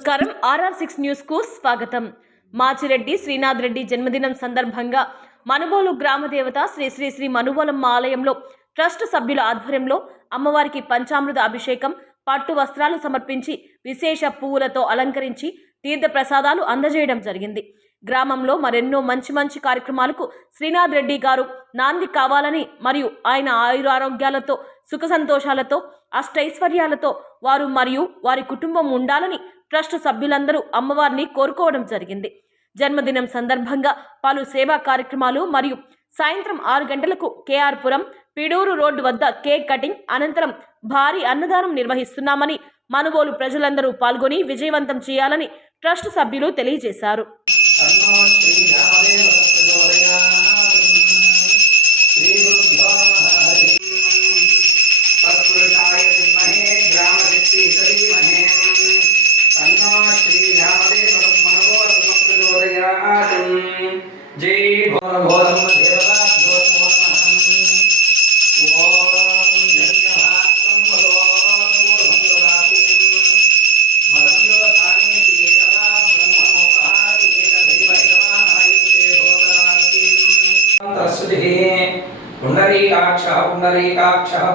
నమస్కారం RR6 news కు స్వాగతం. మాచిరెడ్డి శ్రీనాథ్ రెడ్డి జన్మదినం సందర్భంగా మనుబోలు గ్రామ దేవత శ్రీ శ్రీ శ్రీ మనుబోలమ్మ ఆలయంలో ట్రస్ట్ సభ్యుల ఆధ్వర్యంలో అమ్మవారికి పంచామృత అభిషేకం, పట్టు వస్త్రాలు సమర్పించి విశేష పువ్వులతో అలంకరించి తీర్థ ప్రసాదాలు అందజేయడం జరిగింది. గ్రామంలో మరెన్నో మంచి కార్యక్రమాలకు శ్రీనాథ్ రెడ్డి గారు నాంది కావాలని మరియు ఆయన ఆయురారోగ్యాలతో సుఖ సంతోషాలతో అష్టైశ్వర్యాలతో వారు మరియు వారి కుటుంబం ఉండాలని ట్రస్ట్ సభ్యులందరూ అమ్మవారిని కోరుకోవడం జరిగింది. జన్మదినం సందర్భంగా పలు సేవా కార్యక్రమాలు మరియు సాయంత్రం 6 గంటలకు KR పురం పిడూరు రోడ్డు వద్ద కేక్ కటింగ్ అనంతరం భారీ అన్నదానం నిర్వహిస్తున్నామని మనుబోలు ప్రజలందరూ పాల్గొని విజయవంతం చేయాలని ట్రస్ట్ సభ్యులు తెలియజేశారు.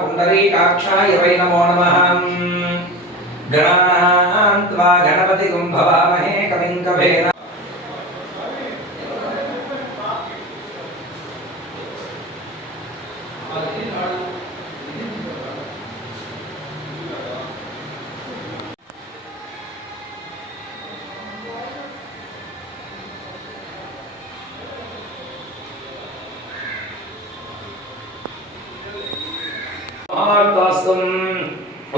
पुंडरीकाक्षाय वै नमो नमः। गणानां त्वा गणपतिं भवामहे कविं कवेन।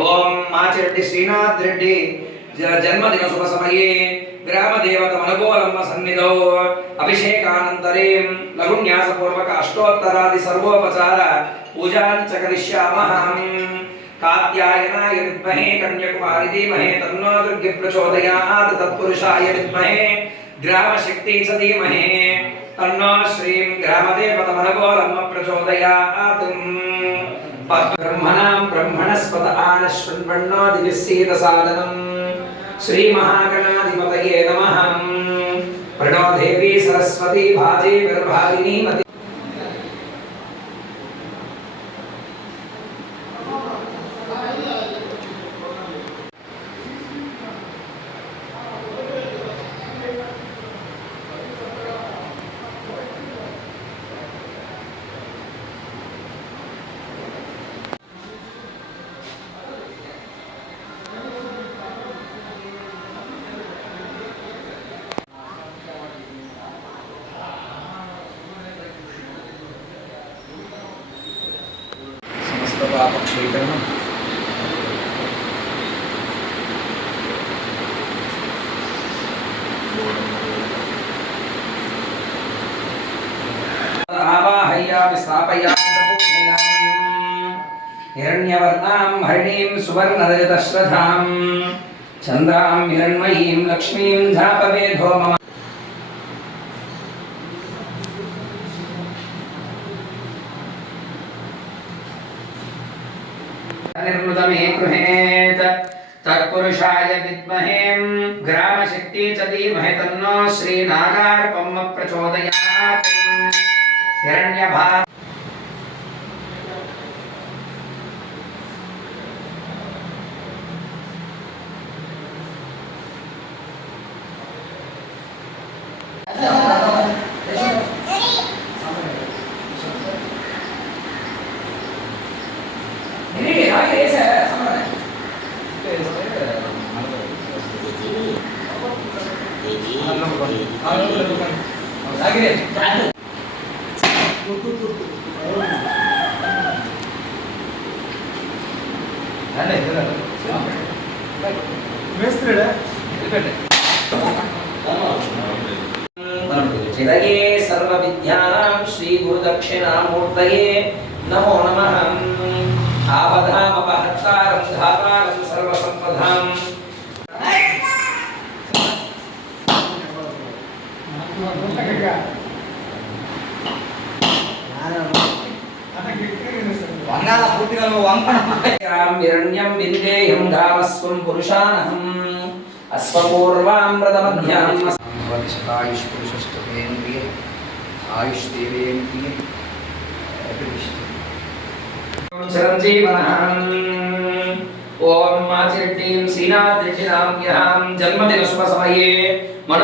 ओम माचिरेड्डी श्रीनाथ रेड्डी जन्मदिन शुभ समये ग्राम देवता मनबोलम्म सन्निधौ अभिषेकानन्तरे लघुन्यास पूर्वक अष्टोत्तरादि सर्वोपचार पूजाञ्च करिष्यामः। कात्यायनाय विद्महे कन्याकुमारी धीमहि तन्नो दुर्गे प्रचोदयात् तत्पुरुषाय विद्महे ग्रामशक्ति च धीमहि तन्नो श्रीं ग्रामदेवता मनबोलम्म प्रचोदयात्। ब्रह्मणां ब्रह्मणस्पत आनश्वन्वन्नोदिविस्सीदसादनं श्री महागणाधिपतये नमः। प्रणो देवी सरस्वती भाजे विर्भागिनी मति। पापक्षेत्रम् आवाहयामि स्थापयामि तपोधयामि हिरण्यवर्णां हरिणीं सुवर्णरजतश्रधां चन्द्रां हिरण्मयीं लक्ष्मीं झापवेधो मम। निर्मृतमे गृहेत तत्पुरुषाय विद्महे ग्रामशक्ति च धीमहि तन्नो श्रीनागार्पं प्रचोदयात्। हिरण्यभा चिदये सर्वविद्यानां श्री गुरुदक्षिणामूर्तये नमो नमः। आपदामपहर्तारं धातारं सर्वसम्पदां हिरण्यं विन्देयं ग्रामस्वं पुरुषानहम् అశ్వపూర్వామృతమధ్యాం ఆయుష్ పురుషస్తేంద్రియ ఆయుష్ దేవేంద్రియ చిరంజీవనం ఓం మాచిరెడ్డిం శ్రీనాథ్రెడ్డినామ్యాం జన్మదిన శుభ సమయే మన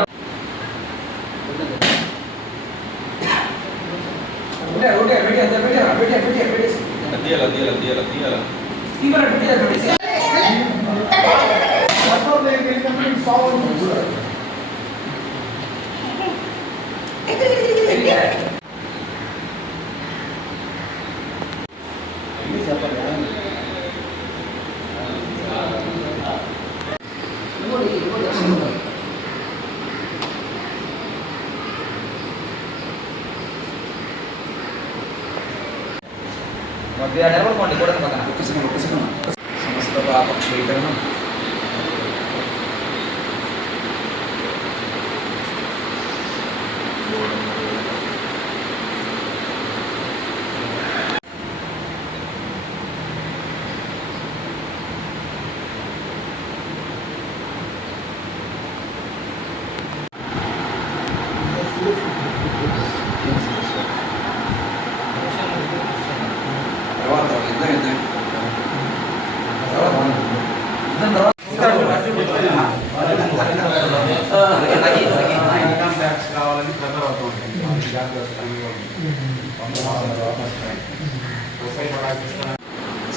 సమస్త పాపక్షేత్రం తర్వాత ఇద్దరు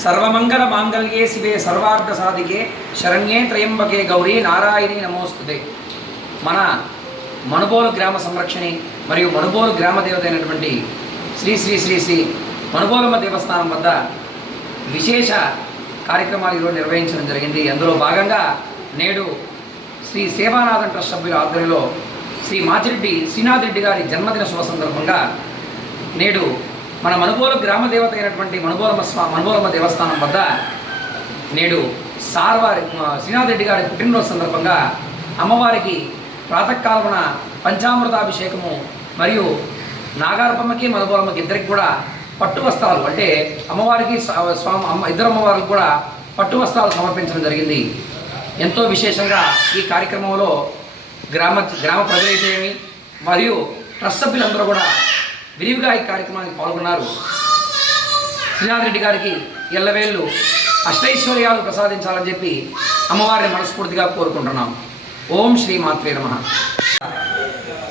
సర్వమంగళ మాంగళ్యే శివే సర్వార్థ సాధికే శరణ్యే త్రయంబకే గౌరీ నారాయణి నమోస్తుతే. మన మనుబోలు గ్రామ సంరక్షణి మరియు మనుబోలు గ్రామ దేవత అయినటువంటి శ్రీ శ్రీ శ్రీ శ్రీ మనుబోలమ్మ దేవస్థానం వద్ద విశేష కార్యక్రమాలు ఈరోజు నిర్వహించడం జరిగింది. అందులో భాగంగా నేడు శ్రీ సేవానాథన్ ట్రస్ట్ సభ్యుల ఆధ్వర్యంలో శ్రీ మాచిరెడ్డి శ్రీనాథ్ రెడ్డి గారి జన్మదిన శుభ సందర్భంగా నేడు మన మనుబోలు గ్రామ దేవత అయినటువంటి మనుబోలమ్మ దేవస్థానం వద్ద నేడు సార్వారి శ్రీనాథ్ రెడ్డి గారి పుట్టినరోజు సందర్భంగా అమ్మవారికి ప్రాతకాలమున పంచామృతాభిషేకము మరియు నాగార్పమ్మకి మనుబోలమ్మకి ఇద్దరికి కూడా పట్టు వస్త్రాలు అంటే అమ్మవారికి ఇద్దరు అమ్మవారికి కూడా పట్టు వస్త్రాలు సమర్పించడం జరిగింది. ఎంతో విశేషంగా ఈ కార్యక్రమంలో గ్రామ ప్రజలైతేమి మరియు ట్రస్ట్ సభ్యులందరూ కూడా విరివిగా ఈ కార్యక్రమానికి పాల్గొన్నారు. శ్రీనాథ్ రెడ్డి గారికి ఎల్లవేళ్ళు అష్టైశ్వర్యాలు ప్రసాదించాలని చెప్పి అమ్మవారిని మనస్ఫూర్తిగా కోరుకుంటున్నాం. ఓం శ్రీ మాత్రే నమః.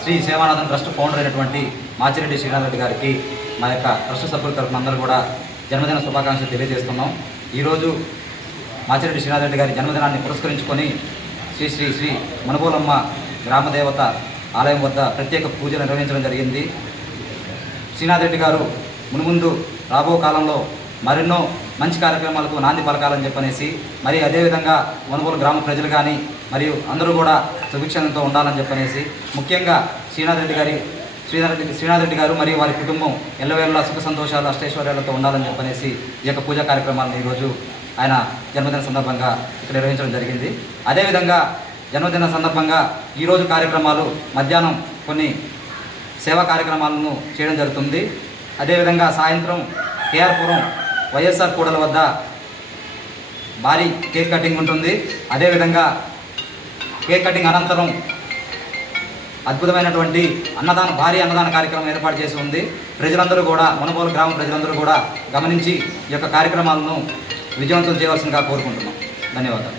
శ్రీ సేవానాథన్ ట్రస్ట్ ఫౌండర్ అయినటువంటి మాచిరెడ్డి శ్రీనాథ్ రెడ్డి గారికి మా యొక్క ట్రస్ట్ సభ్యుల తరఫున అందరూ కూడా జన్మదిన శుభాకాంక్షలు తెలియజేస్తున్నాం. ఈరోజు మాచిరెడ్డి శ్రీనాథ్ రెడ్డి గారి జన్మదినాన్ని పురస్కరించుకొని శ్రీ శ్రీ శ్రీ మనుబోలమ్మ గ్రామదేవత ఆలయం వద్ద ప్రత్యేక పూజలు నిర్వహించడం జరిగింది. శ్రీనాథ్ రెడ్డి గారు మున్ముందు రాబో కాలంలో మరెన్నో మంచి కార్యక్రమాలకు నాంది పలకాలని చెప్పనేసి మరి అదేవిధంగా మనుబోలు గ్రామ ప్రజలు కానీ మరియు అందరూ కూడా సుభిక్షంతో ఉండాలని చెప్పనేసి ముఖ్యంగా శ్రీనాథ్ రెడ్డి గారు మరియు వారి కుటుంబం ఎల్లవేళలా సుఖ సంతోషాలు అష్టైశ్వర్యాలతో ఉండాలని చెప్పనేసి ఈ యొక్క పూజా కార్యక్రమాలను ఈరోజు ఆయన జన్మదిన సందర్భంగా ఇక్కడ నిర్వహించడం జరిగింది. అదేవిధంగా జన్మదిన సందర్భంగా ఈరోజు కార్యక్రమాలు మధ్యాహ్నం కొన్ని సేవా కార్యక్రమాలను చేయడం జరుగుతుంది. అదేవిధంగా సాయంత్రం కేఆర్పురం వైఎస్ఆర్ కూడల వద్ద భారీ కేక్ కటింగ్ ఉంటుంది. అదేవిధంగా కేక్ కటింగ్ అనంతరం అద్భుతమైనటువంటి భారీ అన్నదాన కార్యక్రమం ఏర్పాటు చేసి ఉంది. ప్రజలందరూ కూడా మనుబోలు గ్రామ ప్రజలందరూ కూడా గమనించి ఈ యొక్క కార్యక్రమాలను విజయవంతం చేయవలసిందిగా కోరుకుంటున్నాం. ధన్యవాదాలు.